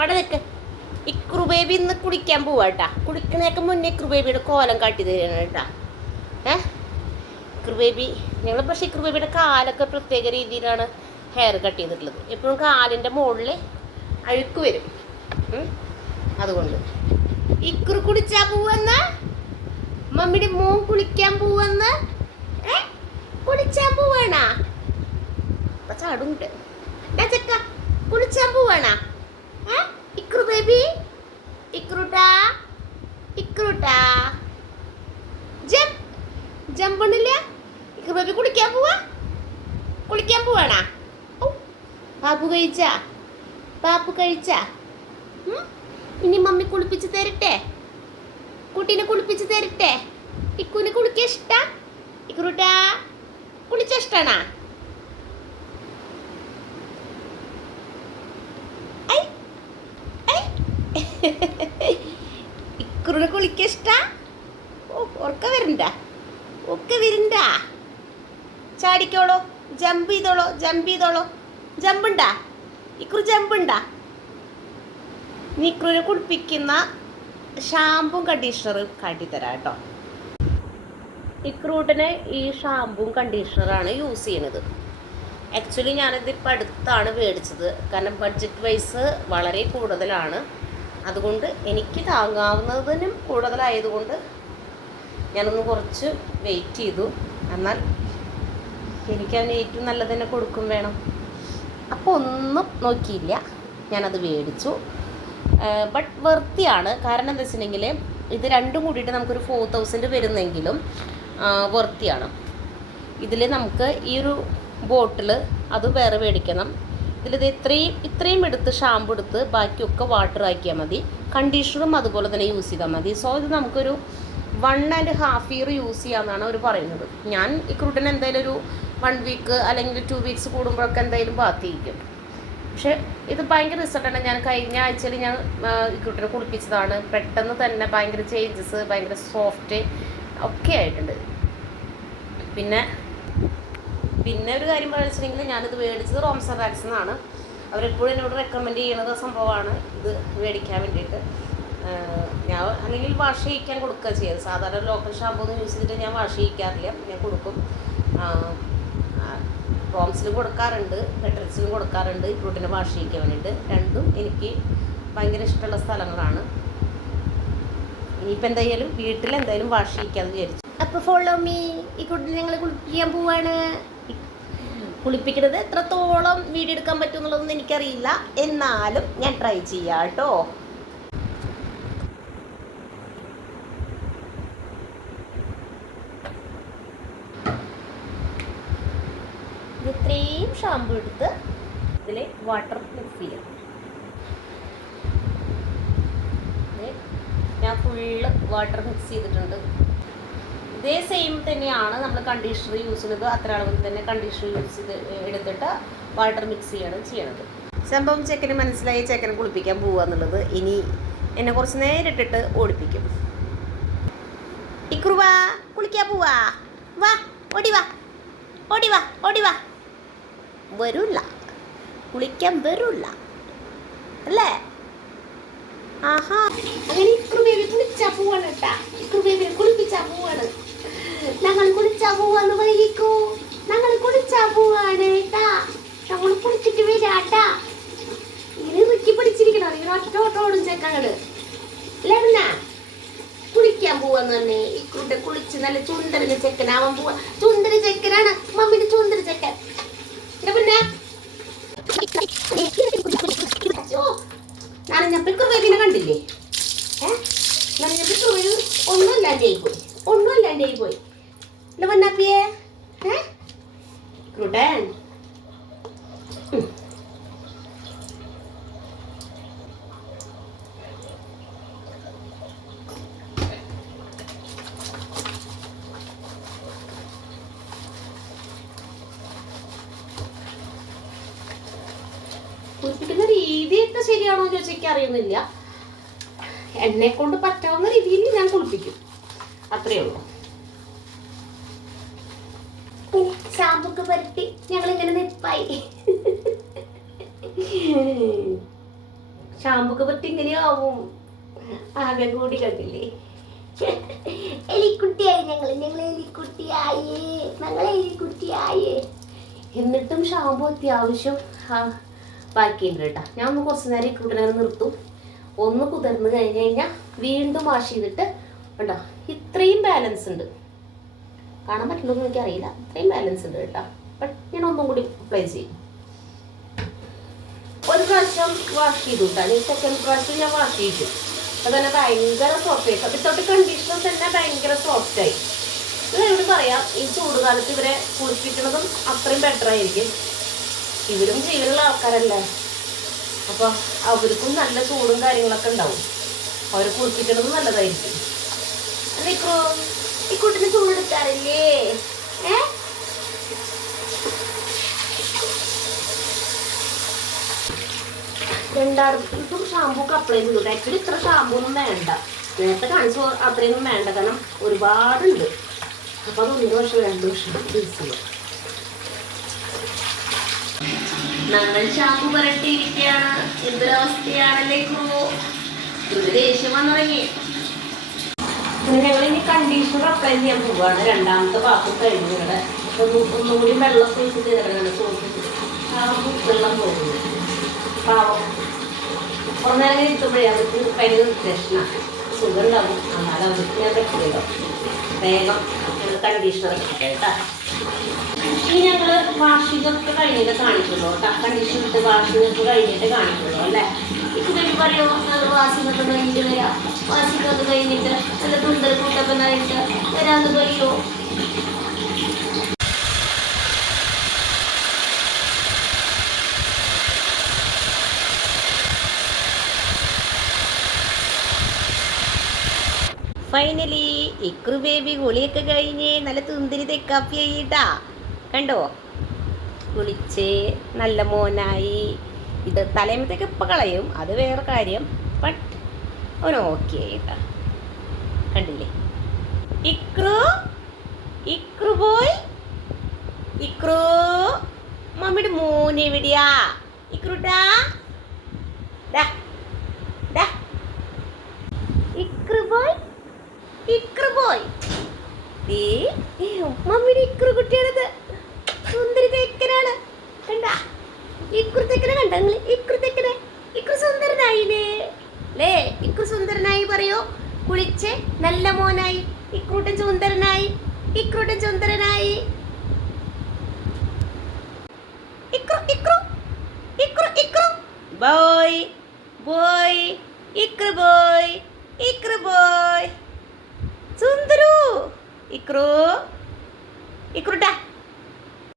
അവിടെ നിൽക്ക്. ഇക്രു ബേബി ഇന്ന് കുളിക്കാൻ പോവാട്ടാ. കുളിക്കണേക്ക് മുന്നേ ഇക്രു ബേബിയുടെ കോലം കാട്ടി തരണം കേട്ടാ. ഇക്രു ബേബി ഞങ്ങൾ പക്ഷേ ഇക്രു ബേബിയുടെ കാലൊക്കെ പ്രത്യേക രീതിയിലാണ് ഹെയർ കട്ട് ചെയ്തിട്ടുള്ളത്. എപ്പോഴും കാലിൻ്റെ മുകളിൽ അഴുക്ക് വരും. അതുകൊണ്ട് ഇക്രു കുളിച്ചാൽ പോവെന്ന മമ്മിയുടെ മോൻ കുളിക്കാൻ പോവെന്ന കുളിച്ചാൻ പോവാണാ. അപ്പൊ ചാടുണ്ട് ചക്ക കുളിച്ചാൻ പോവാണാ. ഇക്രു ബേബി ഇക്രൂട്ടാ ഇക്രൂട്ടാ ജമ്പണില്ല. ഇക്രു ബേബി കുളിക്കാൻ പോവാണാ. പാപ്പു കഴിച്ചാ? പാപ്പു കഴിച്ചാ? ഇനി മമ്മി കുളിപ്പിച്ച് തരട്ടെ? കുട്ടീനെ കുളിപ്പിച്ച് തരട്ടെ? ഇക്കുവിനെ കുളിക്കാൻ ഇഷ്ട? ഇക്രൂട്ടാ കുളിച്ച ഇഷ്ടാണാ? ഇക്രൂനെ കുളിക്കാൻ ഇഷ്ട? ഉറക്ക വരണ്ട ഒക്കെ വരണ്ട. ചാടിക്കോളോ, ജമ്പ് ചെയ്തോളോ. ജമ്പുണ്ടാ ഇക്രു? ജമ്പുണ്ടാ? നീ ഇക്രുവിനെ കുളിപ്പിക്കുന്ന ഷാമ്പും കണ്ടീഷണറും കാട്ടിത്തരാം കേട്ടോ. ഇക്രൂട്ടിന് ഈ ഷാമ്പും കണ്ടീഷണറാണ് യൂസ് ചെയ്യണത്. ആക്ച്വലി ഞാനിത് ഇപ്പം അടുത്താണ് മേടിച്ചത്. കാരണം ബഡ്ജറ്റ് വൈസ് വളരെ കൂടുതലാണ്. അതുകൊണ്ട് എനിക്ക് താങ്ങാവുന്നതിനും കൂടുതലായതുകൊണ്ട് ഞാനൊന്ന് കുറച്ച് വെയിറ്റ് ചെയ്തു. എന്നാൽ എനിക്കതിന് ഏറ്റവും നല്ലത് തന്നെ കൊടുക്കും വേണം. അപ്പോൾ ഒന്നും നോക്കിയില്ല, ഞാനത് മേടിച്ചു. ബട്ട് വർത്തിയാണ്. കാരണം എന്താ വെച്ചിട്ടുണ്ടെങ്കിൽ ഇത് രണ്ടും കൂടിയിട്ട് നമുക്കൊരു 4000 വരുന്നെങ്കിലും വർത്തിയാണ്. ഇതിൽ നമുക്ക് ഈ ഒരു ബോട്ടിൽ അത് വേറെ മേടിക്കണം. ഇതിലിത് ഇത്രയും എടുത്ത് ഷാമ്പു എടുത്ത് ബാക്കിയൊക്കെ വാട്ടർ ആക്കിയാൽ മതി. കണ്ടീഷണറും അതുപോലെ തന്നെ യൂസ് ചെയ്താൽ മതി. സോ ഇത് നമുക്കൊരു 1.5 ഇയർ യൂസ് ചെയ്യാമെന്നാണ് അവർ പറയുന്നത്. ഞാൻ ഇക്രൂട്ടിന് എന്തായാലും ഒരു 1 വീക്ക് അല്ലെങ്കിൽ 2 വീക്സ് കൂടുമ്പോഴൊക്കെ എന്തായാലും ബാത്തിയിരിക്കും. പക്ഷേ ഇത് ഭയങ്കര റിസൾട്ടാണ്. ഞാൻ കഴിഞ്ഞ ആഴ്ചയിൽ ഞാൻ ഇക്രൂട്ടിനെ കുളിപ്പിച്ചതാണ്. പെട്ടെന്ന് തന്നെ ഭയങ്കര ചേഞ്ചസ്, ഭയങ്കര സോഫ്റ്റ് ഒക്കെ ആയിട്ടുണ്ട്. പിന്നെ ഒരു കാര്യം പറയുകയാണെന്നുവെച്ചിട്ടുണ്ടെങ്കിൽ ഞാനിത് മേടിച്ചത് റോംസൺ റാക്സ് എന്നാണ്. അവരെപ്പോഴും എന്നോട് റെക്കമെൻഡ് ചെയ്യുന്നത് സംഭവമാണ് ഇത് മേടിക്കാൻ വേണ്ടിയിട്ട്. ഞാൻ അല്ലെങ്കിൽ വാഷ് ചെയ്യിക്കാൻ കൊടുക്കുക ചെയ്യുന്നത്. സാധാരണ ലോക്കൽ ഷാമ്പൂ ഒന്നും യൂസ് ചെയ്തിട്ട് ഞാൻ വാഷ് ചെയ്യിക്കാറില്ല, ഞാൻ കൊടുക്കും. റോംസിലും കൊടുക്കാറുണ്ട്, പെട്രൽസിലും കൊടുക്കാറുണ്ട് ഇക്രൂട്ടിനെ വാഷ് ചെയ്യിക്കാൻ വേണ്ടിയിട്ട്. രണ്ടും എനിക്ക് ഭയങ്കര ഇഷ്ടമുള്ള സ്ഥലങ്ങളാണ്. ഇനിയിപ്പോൾ എന്തായാലും വീട്ടിലെന്തായാലും വാഷ് ചെയ്യിക്കാമെന്ന് വിചാരിച്ചു. അപ്പോൾ ഫോളോ മീ. ഇക്രൂട്ടിനെ ഞങ്ങൾ കുളിപ്പിക്കാൻ പോവാണ്. കുളിപ്പിക്കുന്നത് എത്രത്തോളം വീഡിയോ എടുക്കാൻ പറ്റും എന്നുള്ളതൊന്നും എനിക്കറിയില്ല, എന്നാലും ഞാൻ ട്രൈ ചെയ്യാം കേട്ടോ. ഇത്രയും ഷാമ്പു എടുത്ത് ഇതിൽ വാട്ടർ മിക്സ് ചെയ്യാം. ഞാൻ ഫുള്ള് വാട്ടർ മിക്സ് ചെയ്തിട്ടുണ്ട്. ഇതേ സെയിം തന്നെയാണ് നമ്മൾ കണ്ടീഷണർ യൂസ് ചെയ്യുന്നത്. അത്ര അളവിൽ തന്നെ കണ്ടീഷണർ യൂസ് ചെയ്ത് എടുത്തിട്ട് വാട്ടർ മിക്സ് ചെയ്യണത്. സംഭവം ചെക്കന് മനസ്സിലായി, ചെക്കനെ കുളിപ്പിക്കാൻ പോവുക എന്നുള്ളത്. ഇനി എന്നെ കുറച്ച് നേരം ഇട്ടിട്ട് ഓടിപ്പിക്കും. ഇക്രു വാ, കുളിക്കാൻ പോവാ, വാ, ഓടി വാ. വരൂല്ല, കുളിക്കാൻ വരൂല്ല അല്ലേ? ആഹാ, അങ്ങനെ ഇക്രു ബേബി കുളിച്ചാ പോവാണ് കേട്ടാ. ഇക്രു ബേബിനെ കുളിപ്പിച്ചാ പോവാണ്. ഞങ്ങൾ കുളിച്ചാ പോവാന്ന് വൈകിക്കൂ. ഞങ്ങൾ കുളിച്ചാ പോവാണ് കേട്ടാ. ഞങ്ങൾ കുളിച്ചിട്ട് വരാട്ടാ. ഇങ്ങനെ ഇറുക്കി പിടിച്ചിരിക്കണം. ഇങ്ങനെ ഒറ്റോട്ടോടും ചെക്കങ്ങള് അല്ലേ? കുളിക്കാൻ പോവാന്ന് പറഞ്ഞേ. ഇക്രൂട്ടെ കുളിച്ച് നല്ല ചുണ്ടരിന് ചെക്കനാവാൻ പോവാ. ചുണ്ടരി ചെക്കനാണ് മമ്മിന്റെ ചുണ്ടരി ചെക്കൻ. പിന്നെ നനഞ്ഞപ്പോൾ ഇക്രു ബേബിനെ കണ്ടില്ലേ? നനഞ്ഞപ്പോൾ ഇക്രു ബേബി ഒന്നുമില്ലാണ്ടായി പോയി. അല്ല പൊന്നാപ്പിയേ, ക്രൂട്ടൻ കുളിപ്പിക്കുന്ന രീതിയൊക്കെ ശരിയാണോ എന്ന് ചോദിച്ചാൽ എനിക്ക് അറിയുന്നില്ല. എന്നെ കൊണ്ട് പറ്റാവുന്ന രീതിയിൽ ഞാൻ കുളിപ്പിക്കും, അത്രയേ ഉള്ളൂ. ഷാമ്പൊക്കെ പരട്ടി ഞങ്ങളിങ്ങനെ നിപ്പായി. ഷാമ്പൊക്കെ പറ്റി ഇങ്ങനെയാവും. ആകെ കൂടി കണ്ടില്ലേ? എലിക്കുട്ടിയായി ഞങ്ങൾ എലിക്കുട്ടിയായേ. എന്നിട്ടും ഷാമ്പു അത്യാവശ്യം ബാക്കിയുണ്ട് കേട്ടോ. ഞാൻ ഒന്ന് കുറച്ച് നേരം ഇക്കൂട്ടിനെ നിർത്തും. ഒന്ന് കുതിർന്ന് കഴിഞ്ഞ് കഴിഞ്ഞാൽ വീണ്ടും വാഷ് ചെയ്തിട്ട് കേട്ടോ. ഇത്രയും ബാലൻസ് ഉണ്ട്, കാണാൻ പറ്റുന്നതെന്ന് എനിക്കറിയില്ല. ഇത്രയും ബാലൻസ് ഉണ്ട് കേട്ടോ. ബട്ട് ഞാൻ ഒന്നും കൂടി അപ്ലൈ ചെയ്യും. ഒരു പ്രാവശ്യം വാഷ് ചെയ്തു കേട്ടോ. സെക്കൻഡ് പ്രാവശ്യം ഞാൻ വാഷ് ചെയ്തു. അപ്പോൾ തന്നെ ഭയങ്കര സോഫ്റ്റ് ആയി. വിത്തൗട്ട് കണ്ടീഷണർ തന്നെ ഭയങ്കര സോഫ്റ്റായി. ഇത് ഇവിടെ പറയാം, ഈ ചൂടുകാലത്ത് ഇവരെ കുളിപ്പിക്കുന്നതും അത്രയും ബെറ്റർ ആയിരിക്കും. ഇവരും ജീവനുള്ള ആൾക്കാരല്ലേ, അപ്പോൾ അവർക്കും നല്ല ചൂടും കാര്യങ്ങളൊക്കെ ഉണ്ടാവും. അവരെ കുളിപ്പിക്കുന്നതും നല്ലതായിരിക്കും. അല്ലേക്കോ? ഈ കുട്ടിന് ചൂടെടുക്കാറില്ലേ? രണ്ടായിരത്തും ഷാമ്പൂ ഒക്കെ അപ്ലൈ ചെയ്തു. ആക്ച്വലി ഇത്ര ഷാമ്പൂ ഒന്നും വേണ്ട, നേരത്തെ കാണിച്ചു അത്രയൊന്നും വേണ്ട, കാരണം ഒരുപാടുണ്ട്. അപ്പോൾ അത് 1 വർഷം 2 വർഷം യൂസ് ചെയ്യാം. നമ്മൾ ഷാമ്പൂ പുരട്ടിയിരിക്കുകയാണ്. എന്തൊരവസ്ഥയാണല്ലേ ഇത് ദേഷ്യം വന്നു തുടങ്ങി. പിന്നെ ഞങ്ങൾ ഇനി കണ്ടീഷണർ അപ്ലൈ ചെയ്യാൻ പോവുകയാണ്. രണ്ടാമത്തെ പാത്രം കഴിഞ്ഞു. ഇവിടെ ഒന്നുകൂടി വെള്ളം ഒഴിച്ചിട്ട് ഇറങ്ങണം. സോപ്പിട്ട് ഷാമ്പൂ വെള്ളം പോകുന്നു. പാവം കുറേ നേരം ഇരുത്തുമ്പോഴേ അവർക്ക് ഭയങ്കര പ്രശ്നമാണ്. സുഖം ഉണ്ടാവും. എന്നാലും അവർക്ക് ഞാൻ പറ്റില്ലല്ലോ. വേഗം കണ്ടീഷണർ കേട്ടാ. ഇനി ഞങ്ങൾ വാഷിങ്ങൊക്കെ കഴിഞ്ഞിട്ട് കാണിക്കുള്ളൂ കേട്ടോ. കണ്ടീഷണർ ഇട്ട് വാഷിങ്ങൊക്കെ കഴിഞ്ഞിട്ട് കാണിക്കുള്ളൂ അല്ലേ? ഇപ്പം വേണ്ടി പറയുമോ ഞങ്ങൾ വാഷിങ്ങൊക്കെ കഴിഞ്ഞിട്ട് വരാം, വാഷിങ്ങൊക്കെ കഴിഞ്ഞിട്ട് നല്ല തുണ്ടൽ കൂട്ടൊക്കെ നയിട്ട് വരാമെന്ന് പറയുമോ? ഫൈനലി ഇക്രു ബേബി കുളിയൊക്കെ കഴിഞ്ഞ് നല്ല തുന്തിരി തെക്കാപ്പി ആയിട്ടാ. കണ്ടോ? കുളിച്ച് നല്ല മോനായി. ഇത് തലേമത്തേക്ക് ഇപ്പം കളയും, അത് വേറെ കാര്യം. ബട്ട് അവൻ ഓക്കെ ആയിട്ടാ. കണ്ടില്ലേ? ഇക്രു ഇക്രു ബോയ്, ഇക്രു മമ്മിയുടെ മോനെ എവിടെയാ? ഇക്രുട്ടാ ഇക്രു ബോയ്, ഇക്രു ബോയ്. മമ്മിയുടെ ഇക്രു കുട്ടിയാണത്. സുന്ദരി തെക്കനാണ്. കണ്ട ഇക്രു തെക്കനെ കണ്ട നിങ്ങൾ? ഇക്രു തെക്കനെ. ഇക്രു സുന്ദരനായില്ലേ? അല്ലേ? ഇക്രു സുന്ദരനായി പറയോ? കുളിച്ച് നല്ല മോനായി. ഇക്രൂട്ടൻ സുന്ദരനായി. ഇക്രൂട്ടൻ സുന്ദരനായി. Ikru Ikru Ikru Ikru boy boy. Ikru boy, Ikru boy. സുന്ദരു ഇക്രു. ഇക്രുട്ടാ